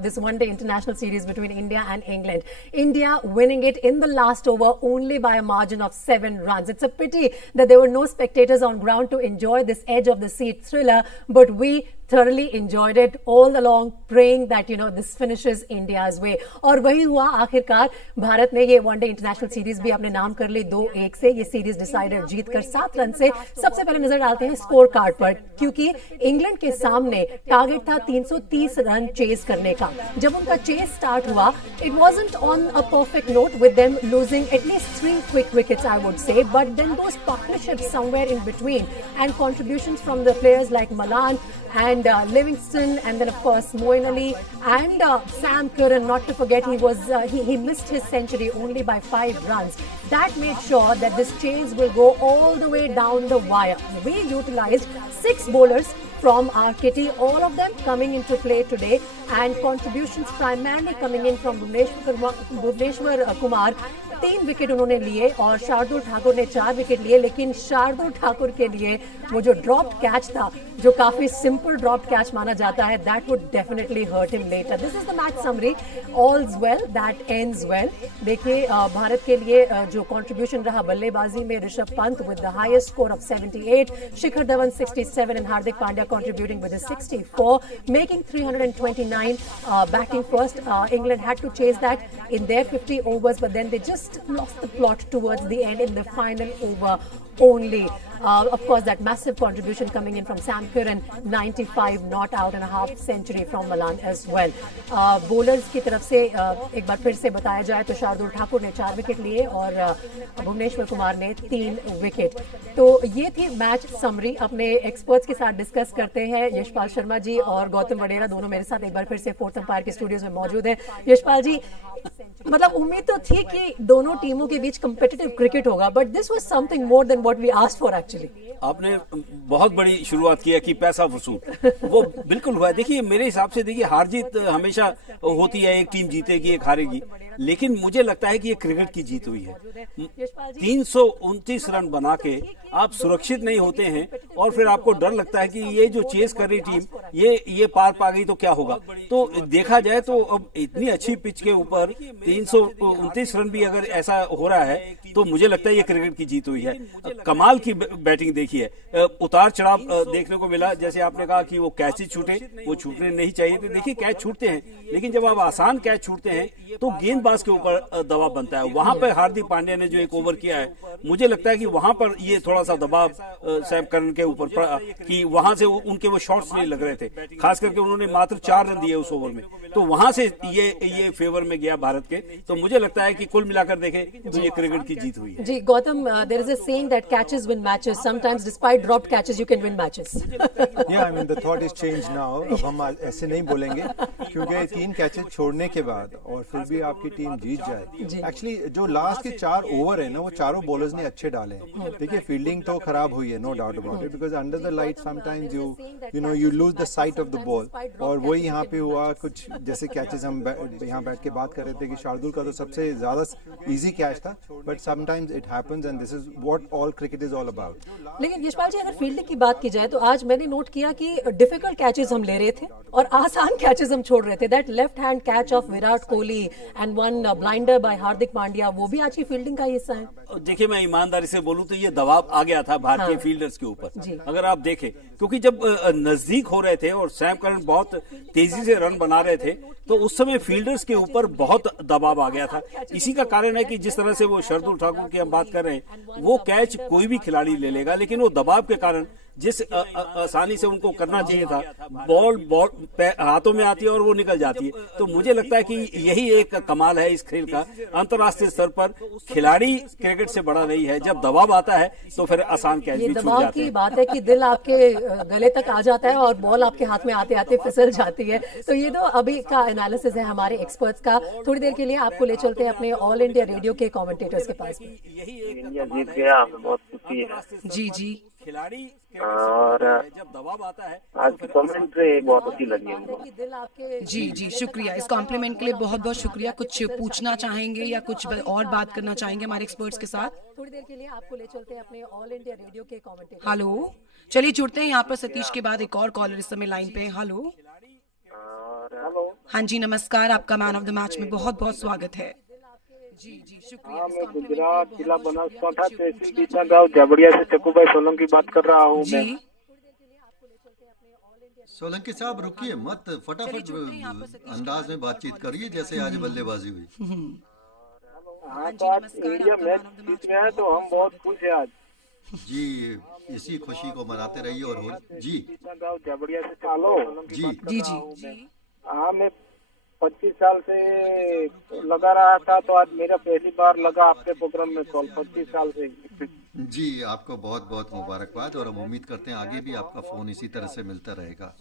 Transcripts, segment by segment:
This one-day international series between India and England. India winning it in the last over only by a margin of 7 runs. It's a pity that there were no spectators on ground to enjoy this edge of the seat thriller, but we thoroughly enjoyed it all along, praying that this finishes India's way. और वही हुआ आखिरकार. भारत ने ये one day international series भी अपने नाम कर ली 2-1 से. ये सीरीज डिसाइडर जीतकर 7 रन से. सबसे पहले नजर डालते हैं स्कोर कार्ड पर, क्योंकि इंग्लैंड के सामने टारगेट था 330 रन चेज करने का. जब उनका चेज स्टार्ट हुआ, it wasn't on a perfect note with them losing at least 3 quick wickets, I would say, but then those partnerships somewhere in between and contributions from the players like Malan and Livingston, and then of course Moeen Ali and Sam Curran, not to forget, he missed his century only by 5 runs. That made sure that this chase will go all the way down the wire. We utilized 6 bowlers from our kitty, all of them coming into play today, and contributions primarily coming in from Bhuvneshwar Kumar. 3 wicket उन्होंने लिए और शार्दुल ठाकुर ने 4 wicket लिए. लेकिन शार्दुल ठाकुर के लिए वो जो ड्रॉप्ड कैच था, जो काफी सिंपल ड्रॉप्ड कैच माना जाता है, that would definitely hurt him later. This is the match summary. All's well that ends well. देखिए, भारत के लिए जो कंट्रीब्यूशन रहा बल्लेबाजी में, Rishabh Pant with the highest score of 78, Shikhar Dhawan 67 and Hardik Pandya contributing with a 64, making 329. Batting first, England had to chase that in their 50 overs, but then they just lost the plot towards the end in the final over only. Of course, that massive contribution coming in from Sam Curran, 95 not out and a half century from Malan as well. Bowlers की तरफ से एक बार फिर से बताया जाए तो शार्दुल ठाकुर ने 4 विकेट लिए और भुवनेश्वर कुमार ने 3 विकेट. तो ये थी मैच समरी. अपने एक्सपर्ट्स के साथ डिस्कस करते हैं. यशपाल शर्मा जी और गौतम वडेरा दोनों मेरे साथ एक बार फिर से फोर्थ अंपायर के स्टूडियोज में मौजूद हैं. यशपाल जी, मतलब उम्मीद तो थी कि दोनों टीमों के बीच कम्पिटिटिव क्रिकेट होगा, but this was something more than what we asked for. Actually आपने बहुत बड़ी शुरुआत की है कि पैसा वसूल, वो बिल्कुल हुआ है. देखिए, मेरे हिसाब से देखिए, हार जीत हमेशा होती है, एक टीम जीतेगी एक हारेगी, लेकिन मुझे लगता है कि ये क्रिकेट की जीत हुई है. 329 रन बना के आप सुरक्षित नहीं होते हैं और फिर आपको डर लगता है कि ये जो चेस कर रही टीम ये पार पा गई तो क्या होगा. तो देखा जाए तो अब इतनी अच्छी पिच के ऊपर 329 रन भी अगर ऐसा हो रहा है तो मुझे लगता है ये क्रिकेट की जीत हुई है. कमाल की बैटिंग देखिए, उतार चढ़ाव देखने को मिला. जैसे आपने कहा कि वो कैचेज छूटे, वो छूटने नहीं चाहिए थे. देखिए, कैच छूटते हैं, लेकिन जब आप आसान कैच छूटते हैं तो गेंदबाज के ऊपर दबाव बनता है. वहां पर हार्दिक पांड्या ने जो एक ओवर किया है, मुझे लगता है कि वहां पर ये थोड़ा सा दबाव सैम करन के ऊपर पड़ा कि वहां से उनके वो शॉट्स नहीं लग रहे थे. खास करके उन्होंने मात्र 4 रन दिए उस ओवर में, तो वहां से ये फेवर में गया भारत के. तो मुझे लगता है कि कुल मिलाकर देखें तो ये क्रिकेट की जीत हुई है. जी Gautam, there is a saying that catches win matches. Sometimes despite dropped catches you can win matches. Yeah I mean the thought is change now. अब हम ऐसे नहीं बोलेंगे, क्योंकि 3 कैचेस छोड़ने के बाद और फिर भी आपकी टीम जीत जाए. एक्चुअली जो लास्ट के 4 ओवर है ना, वो चारों बॉलर्स ने अच्छे डाले हैं. देखिए, फील्डिंग तो खराब हुई है, no doubt about it, because under the light sometimes you lose the sight of the ball. और वही यहाँ पे हुआ. कुछ जैसे कैचेस हम यहाँ बैठ के बात कर रहे थे कि शार्दुल का तो सबसे ज्यादा इजी कैच था, but sometimes it happens and this is what all cricket is all about. लेकिन यशपाल जी, अगर फील्डिंग की बात की जाए तो आज मैंने नोट किया कि डिफिकल्ट कैचेस हम ले रहे थे और आसान कैचेस हम छोड़ रहे थे. That left hand catch of Virat Kohli and one blinder by Hardik Pandya, वो भी आज की फील्डिंग का हिस्सा है. देखिए, मैं ईमानदारी से बोलूं तो ये दबाव आ गया था भारतीय फील्डर्स के ऊपर. अगर आप देखें, क्योंकि जब नजदीक हो रहे थे और सैम करन बहुत तेजी से रन बना रहे थे, तो उस समय फील्डर्स के ऊपर बहुत दबाव आ गया था. इसी का कारण है कि जिस तरह से वो शार्दुल ठाकुर की हम बात कर रहे हैं, वो कैच कोई भी खिलाड़ी ले लेगा, लेकिन वो दबाव के कारण जिस आसानी से उनको करना चाहिए था, बॉल हाथों में आती है और वो निकल जाती है. तो मुझे लगता है कि यही एक कमाल है इस खेल का. अंतर्राष्ट्रीय स्तर पर खिलाड़ी क्रिकेट से बड़ा नहीं है. जब दबाव आता है तो फिर आसान कैच भी छूट जाते हैं. दबाव की बात है कि दिल आपके गले तक आ जाता है और बॉल आपके हाथ में आते आते फिसल जाती है. तो ये तो अभी का एनालिसिस है हमारे एक्सपर्ट्स का. थोड़ी देर के लिए आपको ले चलते हैं अपने ऑल इंडिया रेडियो के कमेंटेटर्स के पास. जीत गया, बहुत खुशी है. जी खिलाड़ी और जब दबाव आता है आज की कमेंट्री बहुत अच्छी लगी हमको. जी शुक्रिया. इस कॉम्प्लीमेंट के लिए बहुत बहुत शुक्रिया. कुछ पूछना चाहेंगे या कुछ और बात करना चाहेंगे हमारे एक्सपर्ट्स के साथ? थोड़ी देर के लिए आपको ले चलते हैं अपने ऑल इंडिया रेडियो के कमेंटेटर. हेलो, चलिए जुड़ते हैं यहाँ पर. सतीश के बाद एक और कॉलर इस समय लाइन पे. Hello, hello. हाँ जी, नमस्कार, आपका मैन ऑफ द मैच में बहुत बहुत स्वागत है। जी जी, शुक्रिया। हाँ, मैं गुजरात जिला बनासकांठा तहसील गीता गांव झाबड़िया से चक्कूभाई सोलंकी बात कर रहा हूँ। जी सोलंकी साहब रुकिए मत, फटाफट अंदाज में बातचीत करिए जैसे आज बल्लेबाजी हुई। हाँ, तो आज इंडिया मैच जीत गया है तो हम बहुत खुश हैं आज। जी, इसी खुशी को मनाते रहिए और हो जी गाँव झाबड़िया से चालो जी जी जी। हाँ, मैं 25 साल से लगा रहा था, तो आज मेरा पहली बार लगा आपके प्रोग्राम में कॉल 25 साल से। जी, आपको बहुत बहुत मुबारकबाद और हम उम्मीद करते हैं आगे भी आपका फोन इसी तरह से मिलता रहेगा।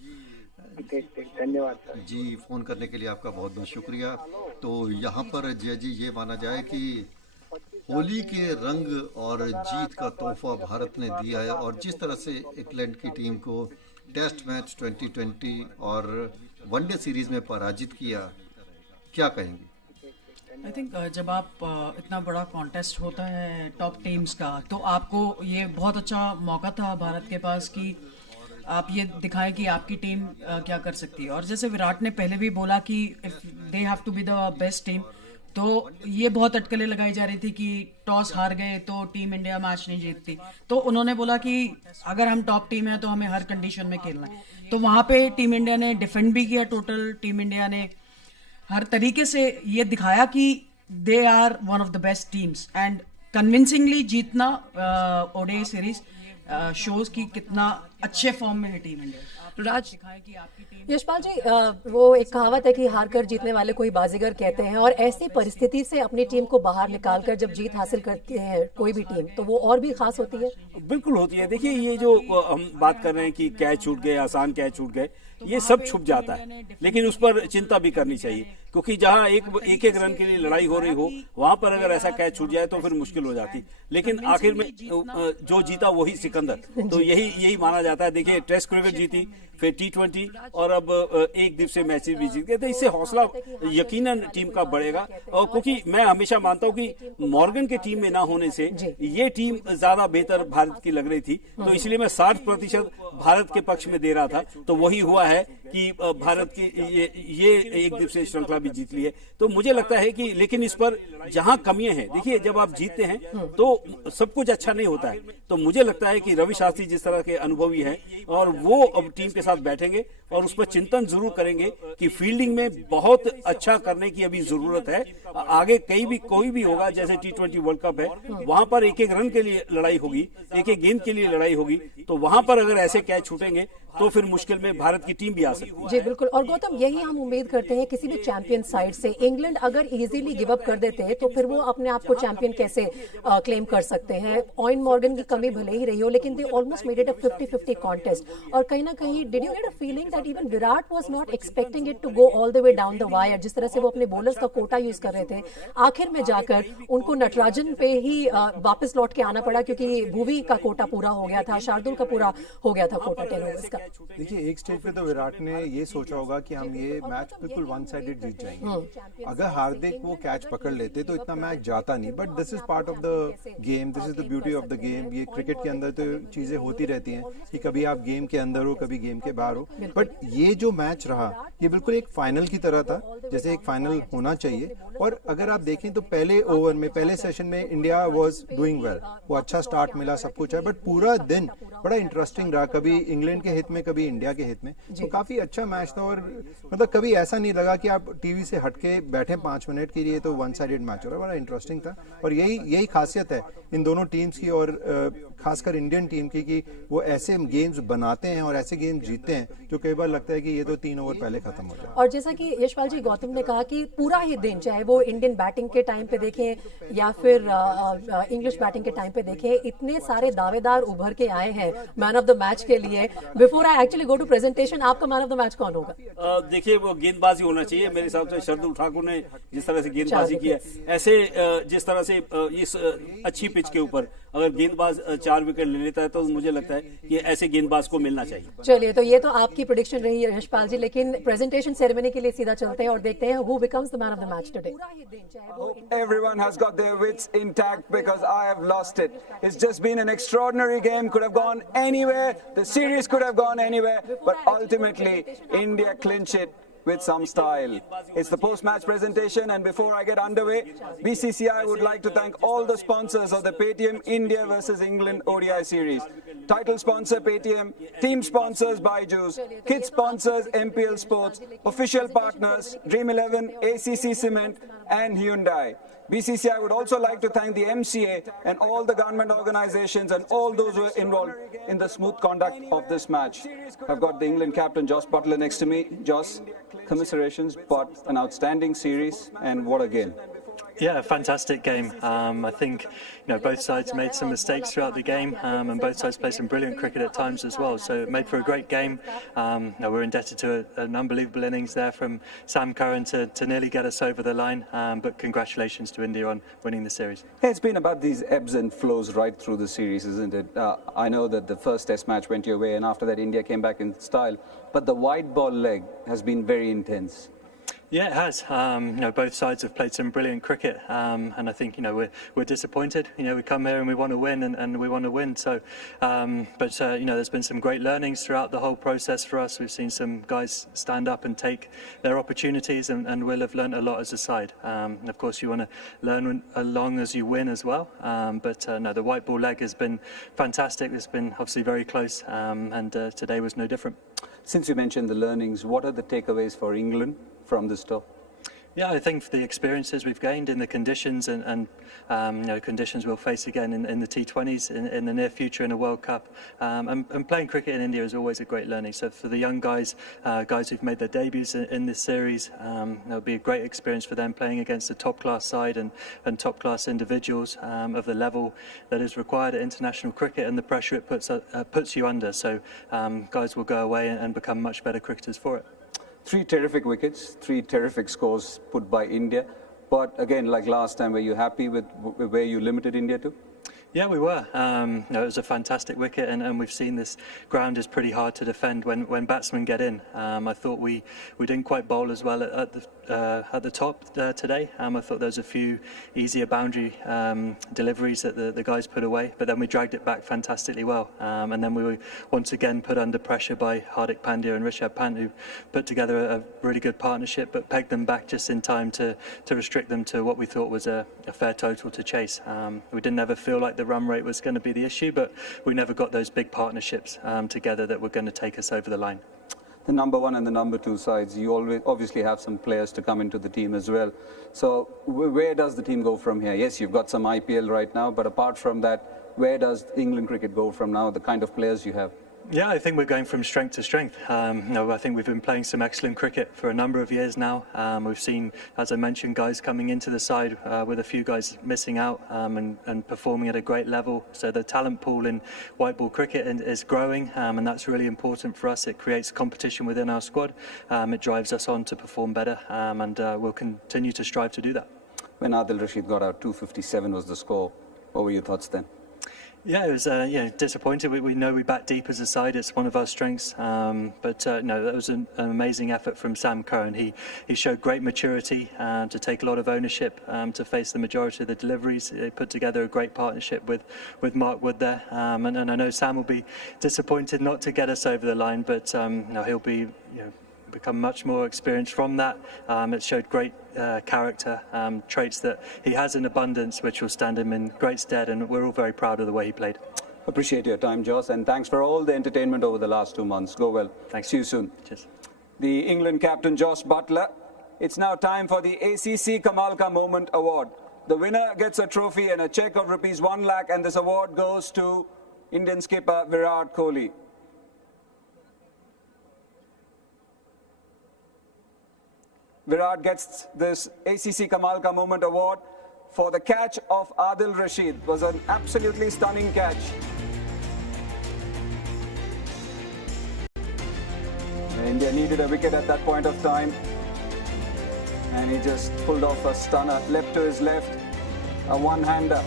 ठीक ठीक, धन्यवाद सर। जी, फोन करने के लिए आपका बहुत बहुत शुक्रिया। तो यहाँ पर जय जी ये माना जाए कि होली के रंग और जीत का तोहफा भारत ने दिया है और जिस तरह से इंग्लैंड की टीम को टेस्ट मैच 2020 और वनडे सीरीज में पराजित किया, क्या कहेंगे? आई थिंक जब आप इतना बड़ा कॉन्टेस्ट होता है टॉप टीम्स का, तो आपको ये बहुत अच्छा मौका था भारत के पास कि आप ये दिखाएं कि आपकी टीम क्या कर सकती है। और जैसे विराट ने पहले भी बोला कि if they have to be the best team, तो ये बहुत अटकलें लगाई जा रही थी कि टॉस हार गए तो टीम इंडिया मैच नहीं जीतती। तो उन्होंने बोला कि अगर हम टॉप टीम है तो हमें हर कंडीशन में खेलना है। तो वहाँ पे टीम इंडिया ने डिफेंड भी किया। टोटल टीम इंडिया ने हर तरीके से ये दिखाया कि they are one of the best teams and convincingly जीतना ओडीआई सीरीज शोज की कितना अच्छे फॉर्म में है टीम इंडिया। राज, यशपाल जी, वो एक कहावत है कि हार कर जीतने वाले कोई बाजीगर कहते हैं, और ऐसी परिस्थिति से अपनी टीम को बाहर निकालकर जब जीत हासिल करती है कोई भी टीम, तो वो और भी खास होती है। बिल्कुल होती है। देखिए, ये जो हम बात कर रहे हैं कि कैच छूट गए, आसान कैच छूट गए, ये सब छुप जाता है, लेकिन उस पर चिंता भी करनी चाहिए, क्योंकि जहां एक एक रन के लिए लड़ाई हो रही हो, वहां पर अगर ऐसा कैच छूट जाए तो फिर मुश्किल हो जाती। लेकिन आखिर में जो जीता वही सिकंदर, तो यही माना जाता है। देखिए, टेस्ट क्रिकेट जीती, फिर T20 और अब एक दिवसीय मैचेस भी जीत गए, तो इससे हौसला यकीनन टीम का बढ़ेगा। और क्योंकि मैं हमेशा मानता हूं कि मॉर्गन के टीम में ना होने से ये टीम ज्यादा बेहतर भारत की लग रही थी, तो इसलिए मैं 60% भारत के पक्ष में दे रहा था। तो वही हुआ है कि भारत की ये एक दिवसीय श्रृंखला भी जीत ली है। तो मुझे लगता है कि, लेकिन इस पर जहां कमियां हैं, देखिए, जब आप जीतते हैं तो सब कुछ अच्छा नहीं होता है। तो मुझे लगता है कि रवि शास्त्री जिस तरह के अनुभवी हैं, और वो अब टीम के साथ बैठेंगे और उस पर चिंतन जरूर करेंगे कि फील्डिंग में बहुत अच्छा करने की अभी जरूरत है। आगे कोई भी होगा, जैसे T20 वर्ल्ड कप है, वहां पर एक एक रन के लिए लड़ाई होगी, एक एक गेंद के लिए लड़ाई होगी, तो वहां पर अगर ऐसे कैच छूटेंगे तो फिर मुश्किल में भारत की टीम भी आ सकती है। जी बिल्कुल, और गौतम, यही हम उम्मीद करते हैं किसी भी चैंपियन साइड से। इंग्लैंड अगर इजीली गिव अप कर देते हैं तो फिर वो अपने आप को चैंपियन कैसे क्लेम कर सकते हैं। ऑयन मॉर्गन की कमी भले ही रही हो, लेकिन they almost made it a 50-50 contest. और कहीं ना कहीं did you get a feeling that even Virat was not expecting it to go all the way down the wire? जिस तरह से वो अपने बॉलर्स का कोटा यूज कर रहे थे, आखिर में जाकर उनको नटराजन पे ही वापस लौट के आना पड़ा, क्योंकि भुवी का कोटा पूरा हो गया था, शार्दुल का पूरा हो गया था कोटा 10 ओवर्स का। देखिए, एक स्टेज पे तो विराट ने ये सोचा होगा कि हम ये मैच बिल्कुल वन साइडेड जीत जाएंगे। अगर हार्दिक वो कैच पकड़ लेते तो इतना मैच जाता नहीं। But this is part of the game, this is the beauty of the game. ये क्रिकेट के अंदर तो चीजें होती रहती हैं कि कभी आप गेम के अंदर हो, कभी गेम के बाहर हो। बट ये जो मैच रहा, ये बिल्कुल एक फाइनल की तरह था, जैसे एक फाइनल होना चाहिए। और अगर आप देखें तो पहले ओवर में, पहले सेशन में इंडिया वाज डूइंग वेल, वो अच्छा स्टार्ट मिला, सब कुछ है, बट पूरा दिन बड़ा इंटरेस्टिंग रहा, कभी इंग्लैंड के हित में, कभी इंडिया के हित में। तो काफी अच्छा मैच था, और मतलब कभी ऐसा नहीं लगा कि आप टीवी से हटके बैठे 5 मिनट के लिए तो वन साइडेड मैच हो रहा, बड़ा इंटरेस्टिंग था। और यही खासियत है इन दोनों टीम्स की, और खासकर इंडियन टीम की, कि वो ऐसे गेम्स बनाते हैं और ऐसे गेम जीतते हैं जो कई बार लगता है कि ये तो 3 ओवर पहले खत्म हो जाए। और जैसा कि यशपाल जी, गौतम ने कहा कि पूरा ही दिन, चाहे वो इंडियन बैटिंग के टाइम पे देखें या फिर इंग्लिश बैटिंग के टाइम पे देखें, इतने सारे दावेदार उभर के आए हैं मैन ऑफ द मैच के लिए। Before I actually go to presentation, आपका मैन ऑफ द मैच कौन होगा? देखिए, वो गेंदबाजी होना चाहिए मेरे हिसाब से। शार्दुल ठाकुर ने जिस तरह से गेंदबाजी की है, ऐसे जिस तरह से इस अच्छी पिच के ऊपर अगर गेंदबाज 4 विकेट ले लेता है, तो मुझे लगता है कि ऐसे गेंदबाज को मिलना चाहिए। चलिए, तो ये तो आपकी प्रेडिक्शन रही है यशपाल जी, लेकिन प्रेजेंटेशन सेरेमनी के लिए सीधा चलते हैं और देखते हैं who becomes the man of the match today. Everyone has got their wits intact because I have lost it. It's just been an extraordinary game, could have gone anywhere, the series could have gone anywhere, but ultimately India clinched it with some style. It's the post-match presentation, and before I get underway, BCCI would like to thank all the sponsors of the Paytm India versus England ODI series. Title sponsor Paytm, team sponsors Byju's, kit sponsors MPL Sports, official partners Dream 11, ACC Cement and Hyundai. BCCI would also like to thank the MCA and all the government organizations and all those who were involved in the smooth conduct of this match. I've got the England captain Josh Butler next to me. Josh, commiserations, but an outstanding series, and what a game. Yeah, fantastic game. I think both sides made some mistakes throughout the game, and both sides played some brilliant cricket at times as well. So it made for a great game. We're indebted to an unbelievable innings there from Sam Curran to nearly get us over the line. But congratulations to India on winning the series. Hey, it's been about these ebbs and flows right through the series, isn't it? I know that the first Test match went your way, and after that India came back in style. But the white ball leg has been very intense. Yeah, it has. Both sides have played some brilliant cricket, and I think we're disappointed. We come here and we want to win, and we want to win. So, but there's been some great learnings throughout the whole process for us. We've seen some guys stand up and take their opportunities, and we'll have learned a lot as a side. Of course, you want to learn along as you win as well. But no, the white ball leg has been fantastic. It's been obviously very close, and today was no different. Since you mentioned the learnings, what are the takeaways for England from this tour? Yeah, I think the experiences we've gained in the conditions and conditions we'll face again in the T20s in the near future in a World Cup. And playing cricket in India is always a great learning. So for the young guys who've made their debuts in this series, it'll be a great experience for them playing against a top-class side and top-class individuals of the level that is required at international cricket and the pressure it puts you under. So guys will go away and become much better cricketers for it. 3 terrific wickets, 3 terrific scores put by India. But again, like last time, were you happy with where you limited India to? Yeah, we were. It was a fantastic wicket, and we've seen this ground is pretty hard to defend when batsmen get in. I thought we didn't quite bowl as well at the top today. I thought there was a few easier boundary deliveries that the guys put away, but then we dragged it back fantastically well. And then we were once again put under pressure by Hardik Pandya and Rishabh Pant, who put together a really good partnership, but pegged them back just in time to restrict them to what we thought was a fair total to chase. We didn't ever feel like the run rate was going to be the issue, but we never got those big partnerships together that were going to take us over the line. The number 1 and the number 2 sides, you obviously have some players to come into the team as well. So where does the team go from here? Yes, you've got some IPL right now, but apart from that, where does England cricket go from now, the kind of players you have? Yeah, I think we're going from strength to strength. I think we've been playing some excellent cricket for a number of years now. We've seen, as I mentioned, guys coming into the side with a few guys missing out and performing at a great level. So the talent pool in white ball cricket is growing, and that's really important for us. It creates competition within our squad. It drives us on to perform better, and we'll continue to strive to do that. When Adil Rashid got out, 257 was the score. What were your thoughts then? Yeah, it was disappointed. We know we bat deep as a side. It's one of our strengths. But no, that was an amazing effort from Sam Curran. He showed great maturity to take a lot of ownership to face the majority of the deliveries. He put together a great partnership with Mark Wood there. And I know Sam will be disappointed not to get us over the line, but he'll be become much more experienced from that. It showed great character traits that he has in abundance, which will stand him in great stead, and we're all very proud of the way he played. Appreciate your time, Josh, and thanks for all the entertainment over the last 2 months. Go well. Thanks. See you soon. Cheers. The England captain Josh Butler. It's now time for the ACC Kamal Ka Moment Award. The winner gets a trophy and a cheque of ₹1 lakh, and this award goes to Indian skipper Virat Kohli. Virat gets this ACC Kamal Ka Moment Award for the catch of Adil Rashid. It was an absolutely stunning catch. India needed a wicket at that point of time, and he just pulled off a stunner, left to his left, a one-hander.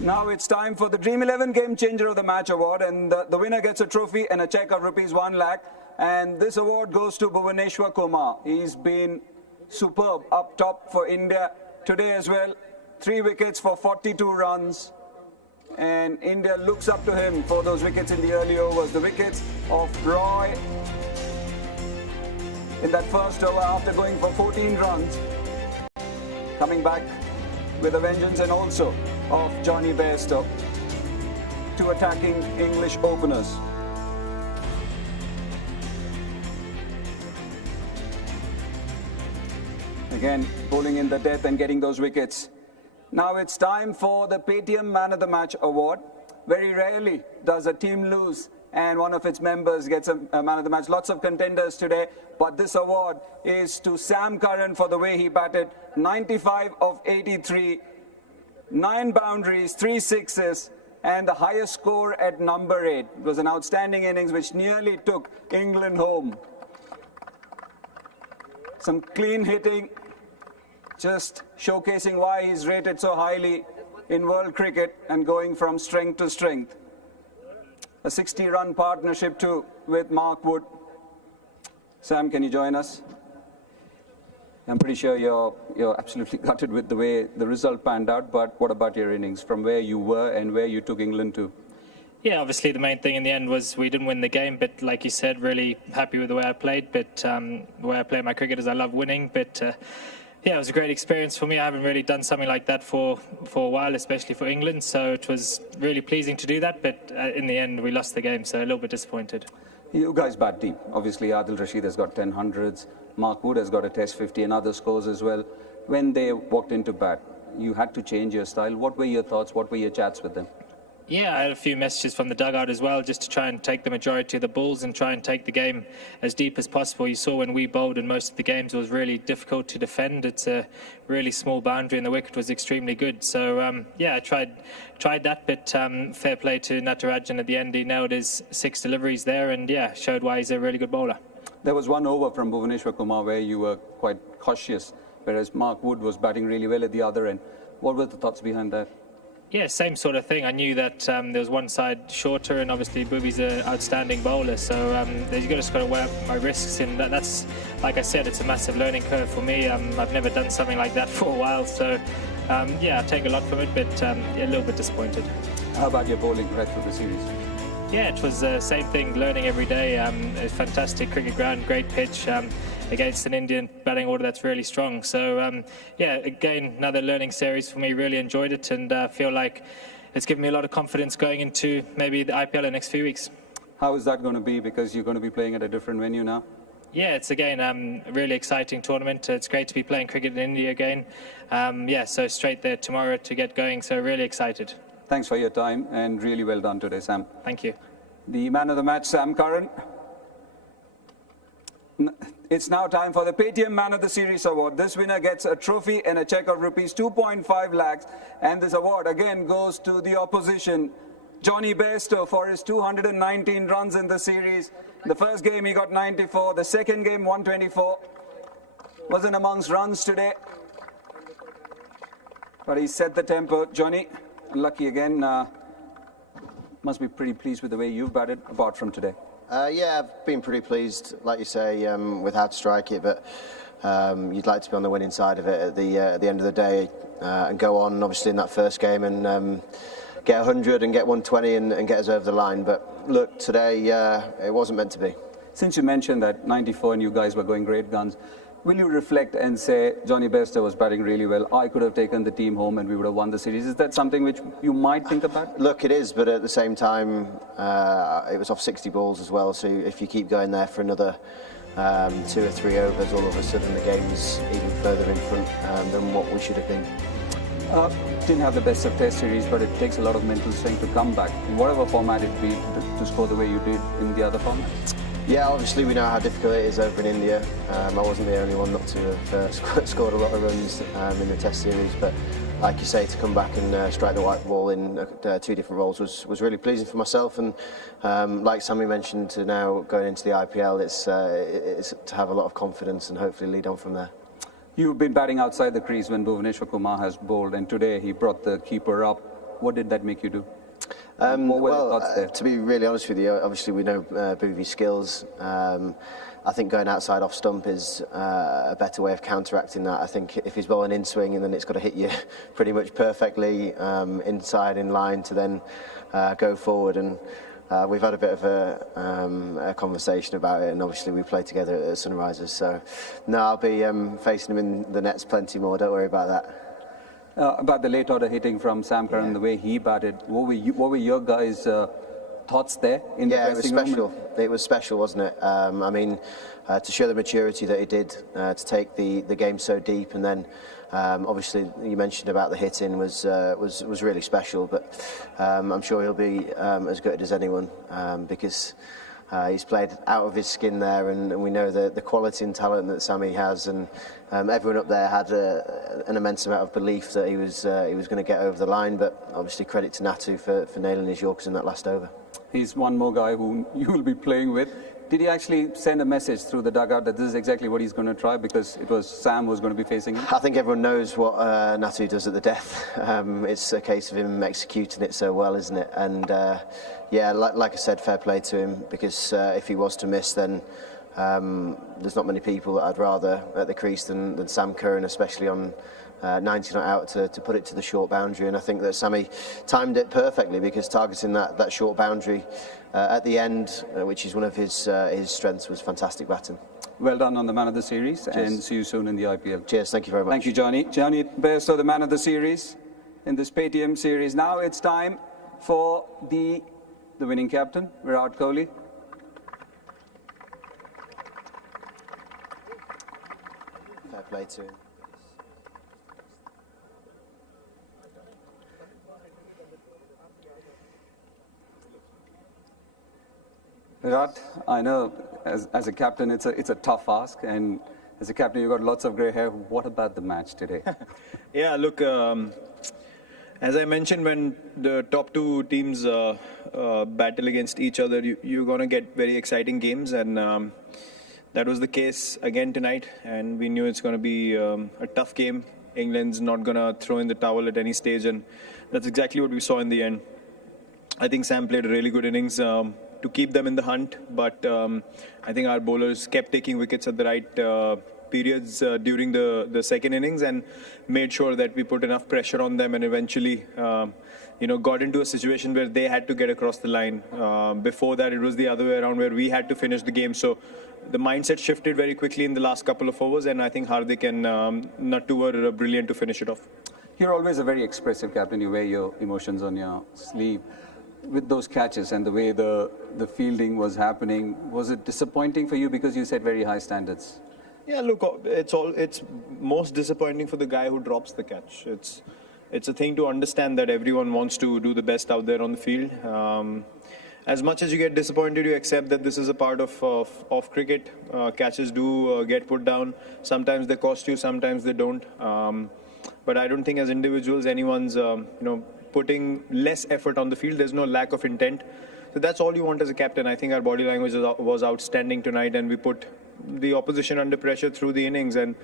Now it's time for the Dream 11 Game Changer of the Match Award, and the winner gets a trophy and a cheque of ₹1 lakh. And this award goes to Bhuvaneshwar Kumar. He's been superb up top for India today as well. 3 wickets for 42 runs. And India looks up to him for those wickets in the early overs. The wickets of Roy in that first over after going for 14 runs. Coming back with a vengeance, and also of Johnny Bairstow, two attacking English openers. Again, bowling in the death and getting those wickets. Now it's time for the Paytm Man of the Match award. Very rarely does a team lose and one of its members gets a Man of the Match. Lots of contenders today, but this award is to Sam Curran for the way he batted. 95 of 83, 9 boundaries, 3 sixes, and the highest score at number 8. It was an outstanding innings which nearly took England home. Some clean hitting, just showcasing why he's rated so highly in world cricket and going from strength to strength. A 60-run partnership too with Mark Wood. Sam, can you join us? I'm pretty sure you're absolutely gutted with the way the result panned out, but what about your innings, from where you were and where you took England to? Yeah, obviously the main thing in the end was we didn't win the game, but like you said, really happy with the way I played. But the way I play my cricket is I love winning, but yeah, it was a great experience for me. I haven't really done something like that for a while, especially for England, so it was really pleasing to do that, but in the end we lost the game, so a little bit disappointed. You guys bat deep. Obviously Adil Rashid has got 10 hundreds, Mark Wood has got a test 50 and other scores as well. When they walked into bat, you had to change your style. What were your thoughts? What were your chats with them? Yeah, I had a few messages from the dugout as well, just to try and take the majority of the balls and try and take the game as deep as possible. You saw when we bowled in most of the games, it was really difficult to defend. It's a really small boundary and the wicket was extremely good. So, yeah, I tried that, but fair play to Natarajan at the end. He nailed his 6 deliveries there and, yeah, showed why he's a really good bowler. There was one over from Bhuvaneshwar Kumar where you were quite cautious, whereas Mark Wood was batting really well at the other end. What were the thoughts behind that? Yeah, same sort of thing. I knew that there was one side shorter, and obviously Booby's an outstanding bowler, so you've just got to weigh up my risks, and that's, like I said, it's a massive learning curve for me. I've never done something like that for a while, so yeah, I take a lot from it, but yeah, a little bit disappointed. How about your bowling right through the series? Yeah, it was the same thing, learning every day. A fantastic cricket ground, great pitch. Against an Indian batting order that's really strong. So, yeah, again, another learning series for me. Really enjoyed it and feel like it's given me a lot of confidence going into maybe the IPL in the next few weeks. How is that going to be, because you're going to be playing at a different venue now? Yeah, it's again a really exciting tournament. It's great to be playing cricket in India again. Yeah, so straight there tomorrow to get going, so really excited. Thanks for your time and really well done today, Sam. Thank you. The man of the match, Sam Curran. It's now time for the Paytm Man of the Series award. This winner gets a trophy and a cheque of rupees 2.5 lakhs. And this award again goes to the opposition, Johnny Bairstow, for his 219 runs in the series. The first game he got 94, the second game 124. Wasn't amongst runs today, but he set the tempo. Johnny, lucky again. Must be pretty pleased with the way you've batted, apart from today. Yeah, I've been pretty pleased, like you say, with how to strike it, but you'd like to be on the winning side of it at the end of the day and go on, obviously, in that first game and get 100 and get 120 and get us over the line. But look, today it wasn't meant to be. Since you mentioned that 94 and you guys were going great guns, will you reflect and say Johnny Bairstow was batting really well, I could have taken the team home and we would have won the series? Is that something which you might think about? Look, it is, but at the same time, it was off 60 balls as well, so if you keep going there for another 2 or 3 overs, all of a sudden the game's even further in front than what we should have been. Didn't have the best of test series, but it takes a lot of mental strength to come back, in whatever format it be, to score the way you did in the other formats. Yeah, obviously we know how difficult it is over in India. I wasn't the only one not to have scored a lot of runs in the Test series, but like you say, to come back and strike the white ball in 2 different roles was really pleasing for myself. And like Sammy mentioned, now going into the IPL, it's to have a lot of confidence and hopefully lead on from there. You've been batting outside the crease when Bhuvaneshwar Kumar has bowled, and today he brought the keeper up. What did that make you do? What were your thoughts there? To be really honest with you, obviously we know Boovy's skills. I think going outside off stump is a better way of counteracting that. I think if he's bowling in swing and then it's got to hit you pretty much perfectly inside in line to then go forward. And we've had a bit of a conversation about it, and obviously we play together at Sunrisers. So no, I'll be facing him in the nets plenty more. Don't worry about that. About the late order hitting from Sam Curran, the way he batted, what were your guys' thoughts there in the dressing room? It was special. It was special, wasn't it? I mean, to show the maturity that he did, to take the game so deep, and then obviously you mentioned about the hitting was really special. But I'm sure he'll be as good as anyone because he's played out of his skin there, and we know the quality and talent that Sammy has, and everyone up there had an immense amount of belief that he was going to get over the line. But obviously credit to Natu for nailing his Yorkers in that last over. He's one more guy who you will be playing with. Did he actually send a message through the dugout that this is exactly what he's going to try, because it was Sam who was going to be facing him? I think everyone knows what Natu does at the death. It's a case of him executing it so well, isn't it? And yeah, like I said, fair play to him, because if he was to miss, then there's not many people that I'd rather at the crease than Sam Curran, especially on 90 not out, to put it to the short boundary. And I think that Sammy timed it perfectly, because targeting that short boundary at the end, which is one of his strengths, was fantastic batting. Well done on the man of the series. Cheers. And see you soon in the IPL. Cheers, thank you very much. Thank you, Johnny. Johnny Bairstow, the man of the series in this Paytm series. Now it's time for the winning captain, Virat Kohli. Fair play to him. Virat, I know as a captain it's a tough ask, and as a captain you've got lots of grey hair. What about the match today? Yeah, look, as I mentioned, when the top two teams battle against each other, you're going to get very exciting games, and that was the case again tonight, and we knew it's going to be a tough game. England's not going to throw in the towel at any stage, and that's exactly what we saw in the end. I think Sam played a really good innings to keep them in the hunt, but I think our bowlers kept taking wickets at the right periods during the second innings, and made sure that we put enough pressure on them, and eventually got into a situation where they had to get across the line. Before that, it was the other way around, where we had to finish the game. So the mindset shifted very quickly in the last couple of overs, and I think Hardik and Nattu were brilliant to finish it off. You're always a very expressive captain. You wear your emotions on your sleeve. With those catches and the way the fielding was happening, was it disappointing for you, because you set very high standards? Yeah, look, it's most disappointing for the guy who drops the catch. It's a thing to understand that everyone wants to do the best out there on the field. As much as you get disappointed, you accept that this is a part of cricket. Catches do get put down. Sometimes they cost you, sometimes they don't. But I don't think as individuals anyone's putting less effort on the field. There's no lack of intent. So that's all you want as a captain. I think our body language was outstanding tonight, and we put the opposition under pressure through the innings, and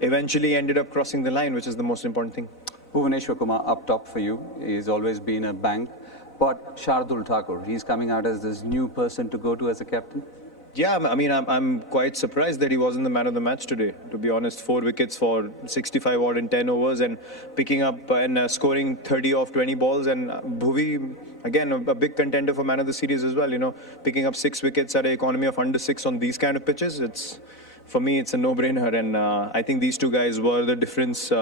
eventually ended up crossing the line, which is the most important thing. Bhuvaneshwar Kumar up top for you. He's always been a bank. But Shardul Thakur, he's coming out as this new person to go to as a captain. Yeah, I mean, I'm quite surprised that he wasn't the man of the match today, to be honest. 4 wickets for 65 odd in 10 overs, and picking up and scoring 30 off 20 balls. And Bhuvi, again, a big contender for man of the series as well. Picking up 6 wickets at an economy of under 6 on these kind of pitches. For me, it's a no-brainer, and I think these two guys were the difference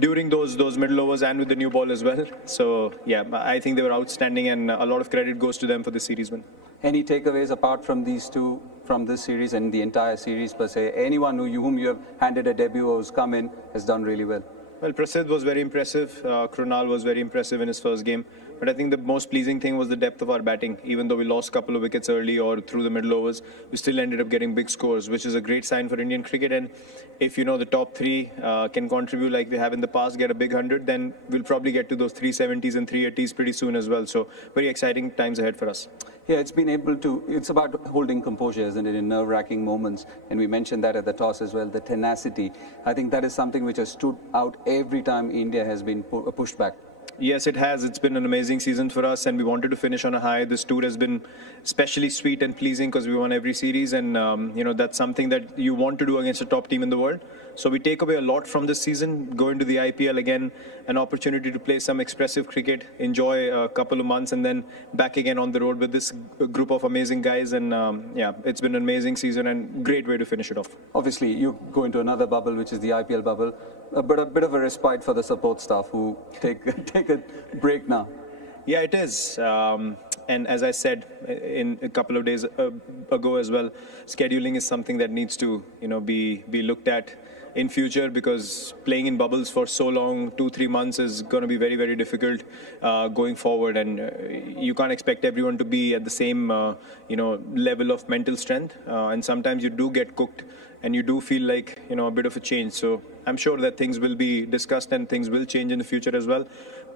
during those middle overs and with the new ball as well. So, yeah, I think they were outstanding, and a lot of credit goes to them for the series win. Any takeaways apart from these two from this series and the entire series per se? Anyone whom you have handed a debut or who's come in has done really well? Well, Prasidh was very impressive. Krunal was very impressive in his first game. But I think the most pleasing thing was the depth of our batting. Even though we lost a couple of wickets early or through the middle overs, we still ended up getting big scores, which is a great sign for Indian cricket. And if the top 3 can contribute like they have in the past, get a big 100, then we'll probably get to those 370s and 380s pretty soon as well. So very exciting times ahead for us. Yeah, it's about holding composure, isn't it, in nerve-wracking moments. And we mentioned that at the toss as well, the tenacity. I think that is something which has stood out every time India has been pushed back. Yes, it has. It's been an amazing season for us, and we wanted to finish on a high. This tour has been especially sweet and pleasing because we won every series, and that's something that you want to do against a top team in the world. So we take away a lot from this season. Go into the IPL again, an opportunity to play some expressive cricket, enjoy a couple of months, and then back again on the road with this group of amazing guys. And it's been an amazing season and great way to finish it off. Obviously, you go into another bubble, which is the IPL bubble, but a bit of a respite for the support staff who take a break now. Yeah, it is. And as I said in a couple of days ago as well, scheduling is something that needs to be looked at in future, because playing in bubbles for so long, 2-3 months, is going to be very, very difficult going forward. And you can't expect everyone to be at the same level of mental strength. And sometimes you do get cooked, and you do feel like a bit of a change. So I'm sure that things will be discussed and things will change in the future as well.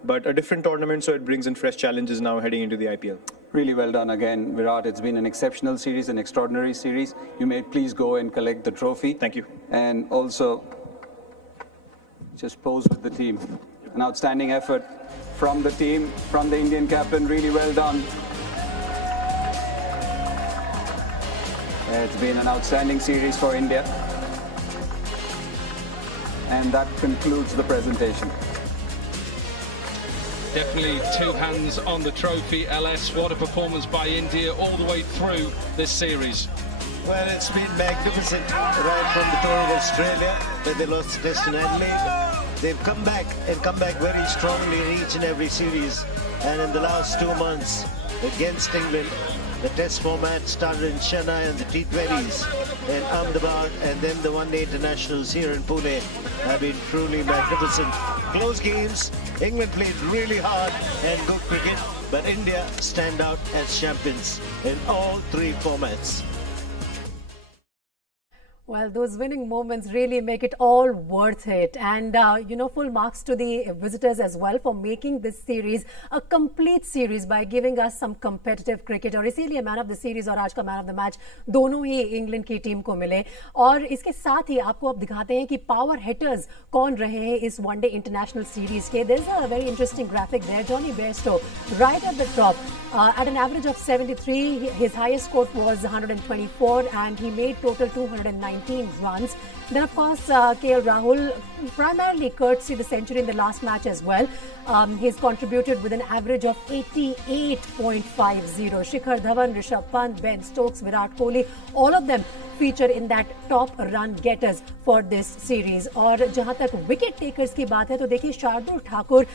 But a different tournament, so it brings in fresh challenges now heading into the IPL. Really well done again, Virat. It's been an exceptional series, an extraordinary series. You may please go and collect the trophy. Thank you. And also, just pose with the team. An outstanding effort from the team, from the Indian captain. Really well done. It's been an outstanding series for India. And that concludes the presentation. Definitely two hands on the trophy, LS. What a performance by India all the way through this series. Well, it's been magnificent right from the tour of Australia, where they lost the test in Adelaide. They've come back very strongly in each and every series. And in the last 2 months against England, the test format started in Chennai and the T20s in Ahmedabad, and then the one-day internationals here in Pune have been truly magnificent. Close games. England played really hard and good cricket, but India stand out as champions in all 3 formats. Well, those winning moments really make it all worth it. And, full marks to the visitors as well for making this series a complete series by giving us some competitive cricket. और इसीलिए man of the series और आज का man of the match दोनों ही England की team को मिले. और इसके साथ ही आपको अब दिखाते हैं कि पावर हिटर्स कौन रहे हैं इस वनडे इंटरनेशनल सीरीज के. There's a very interesting graphic there. Johnny Bairstow right at the top at an average of 73. His highest score was 124 and he made total 219 runs. Then, of course, KL Rahul, primarily courtesy the century in the last match as well. He's contributed with an average of 88.50. Shikhar Dhawan, Rishabh Pant, Ben Stokes, Virat Kohli, all of them feature in that top run getters for this series. और जहां तक wicket takers की बात है तो देखिए शार्दुल ठाकुर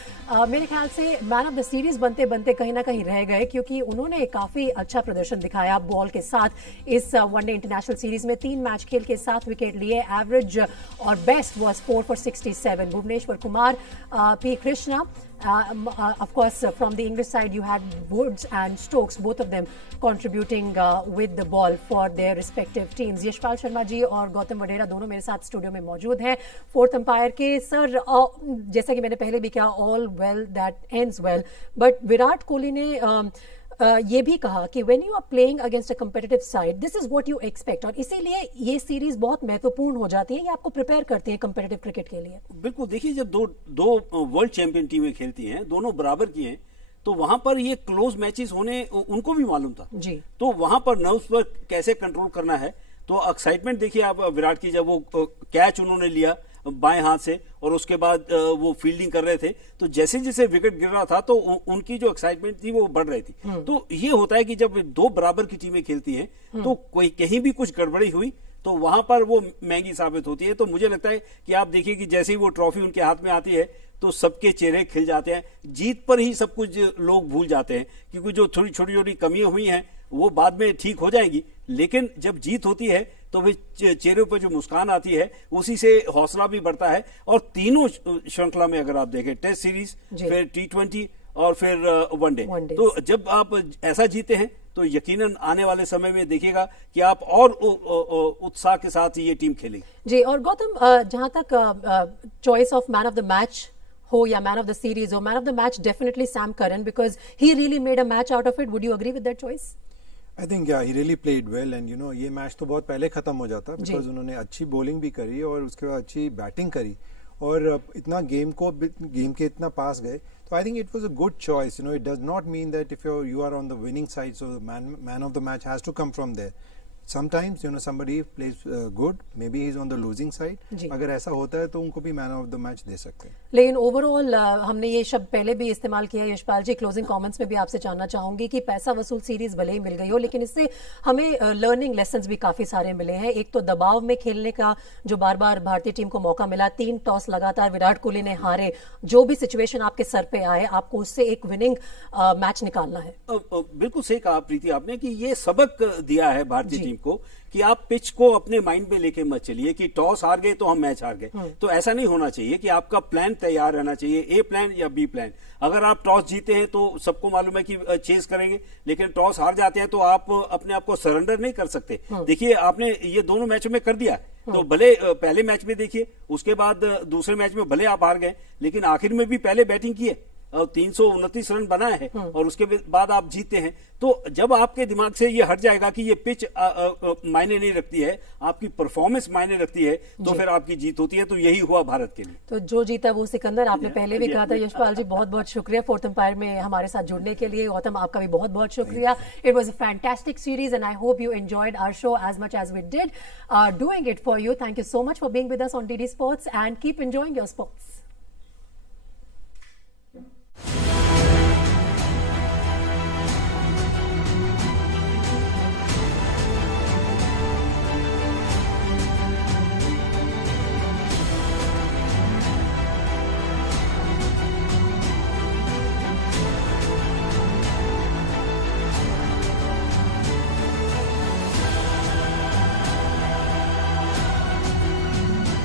मेरे ख्याल से मैन ऑफ द सीरीज बनते बनते कहीं ना कहीं रह गए, क्योंकि उन्होंने काफी अच्छा प्रदर्शन दिखाया बॉल के साथ इस वनडे इंटरनेशनल सीरीज में. 3 मैच खेल के 7 विकेट लिए. एवरेज और best was 4 for 67. Bhuvneshwar Kumar, P. Krishna. Of course, from the English side, you had Woods and Stokes, both of them contributing with the ball for their respective teams. Yashpal Sharma ji और गौतम वडेरा दोनों मेरे साथ studio में मौजूद हैं. 4th umpire के sir, जैसा कि मैंने पहले भी कहा, all well that ends well. But Virat Kohli ने ये भी कहा कि when you are playing against a competitive side, this is what you expect. और इसीलिए ये सीरीज बहुत महत्वपूर्ण हो जाती है, ये आपको प्रिपेयर करती है कंपेटिटिव क्रिकेट के लिए. बिल्कुल. देखिए, जब दो वर्ल्ड चैंपियन टीमें खेलती हैं, दोनों बराबर की हैं, तो वहां पर ये क्लोज मैचेस होने उनको भी मालूम था जी. तो वहां पर नर्व्स पर कैसे कंट्रोल करना है. तो एक्साइटमेंट देखिए आप विराट की, जब वो कैच उन्होंने लिया बाएं हाथ से और उसके बाद वो फील्डिंग कर रहे थे, तो जैसे जैसे विकेट गिर रहा था तो उनकी जो एक्साइटमेंट थी वो बढ़ रही थी. तो ये होता है कि जब 2 बराबर की टीमें खेलती हैं तो कोई कहीं भी कुछ गड़बड़ी हुई तो वहां पर वो महंगी साबित होती है. तो मुझे लगता है कि आप देखिए कि जैसे ही वो ट्रॉफी उनके हाथ में आती है तो सबके चेहरे खिल जाते हैं. जीत पर ही सब कुछ लोग भूल जाते हैं, क्योंकि जो थोड़ी छोटी छोटी कमियां हुई हैं वो बाद में ठीक हो जाएगी, लेकिन जब जीत होती है तो वे चेहरे पर जो मुस्कान आती है उसी से हौसला भी बढ़ता है. और तीनों श्रृंखला में अगर आप देखें, टेस्ट सीरीज, फिर T20 और फिर वनडे, तो जब आप ऐसा जीते हैं तो यकीनन आने वाले समय में देखिएगा कि आप और उत्साह के साथ ये टीम खेलेगी. जी. और गौतम, जहां तक choice of man of the match हो या मैन ऑफ द सीरीज हो, man of the match definitely Sam Curran, because he really made a match out of it. Would you agree with that choice? I think he really played well, and ये match तो बहुत पहले खत्म हो जाता, because उन्होंने अच्छी bowling भी करी और उसके बाद अच्छी बैटिंग करी और इतना गेम के इतना पास गए. So I think it was a good choice. It does not mean that if you are on the winning side, so the man of the match has to come from there. Sometimes somebody plays good, maybe he's on the losing side. अगर ऐसा होता है तो उनको भी man of the match दे सकते हैं. लेकिन ओवरऑल हमने ये शब्द पहले भी इस्तेमाल किया. यशपाल जी, क्लोजिंग कमेंट्स में भी आपसे जानना चाहूंगी कि पैसा वसूल सीरीज भले ही मिल गई हो, लेकिन इससे हमें लर्निंग लेसन्स भी काफी सारे मिले हैं. एक तो दबाव में खेलने का जो बार बार भारतीय टीम को मौका मिला, 3 टॉस लगातार विराट कोहली ने हारे, जो भी सिचुएशन आपके सर पे आए आपको उससे एक विनिंग मैच निकालना है. बिल्कुल सही कहा प्रीति आपने कि ये सबक दिया है भारतीय टीम को कि आप पिच को अपने माइंड में लेके मत चलिए कि टॉस हार गए तो हम मैच हार गए. तो ऐसा नहीं होना चाहिए कि आपका प्लान तैयार रहना चाहिए, ए प्लान या बी प्लान. अगर आप टॉस जीते हैं तो सबको मालूम है कि चेस करेंगे, लेकिन टॉस हार जाते हैं तो आप अपने आप को सरेंडर नहीं कर सकते. देखिए आपने ये दोनों मैचों में कर दिया, तो भले पहले मैच में देखिए, उसके बाद दूसरे मैच में भले आप हार गए, लेकिन आखिर में भी पहले बैटिंग की है और 329 रन बनाए हैं और उसके बाद आप जीते हैं. तो जब आपके दिमाग से ये हट जाएगा कि ये पिच मायने नहीं रखती है, आपकी परफॉर्मेंस मायने रखती है, तो फिर आपकी जीत होती है. तो यही हुआ भारत के लिए. तो जो जीता वो सिकंदर, आपने पहले भी कहा था. यशपाल जी, बहुत बहुत शुक्रिया फोर्थ अंपायर में हमारे साथ जुड़ने के लिए. गौतम, आपका भी बहुत बहुत शुक्रिया. It was a fantastic series and I hope you enjoyed our show as much as we did doing it for you. Thank you so much for being with us on DD Sports and keep enjoying your sports.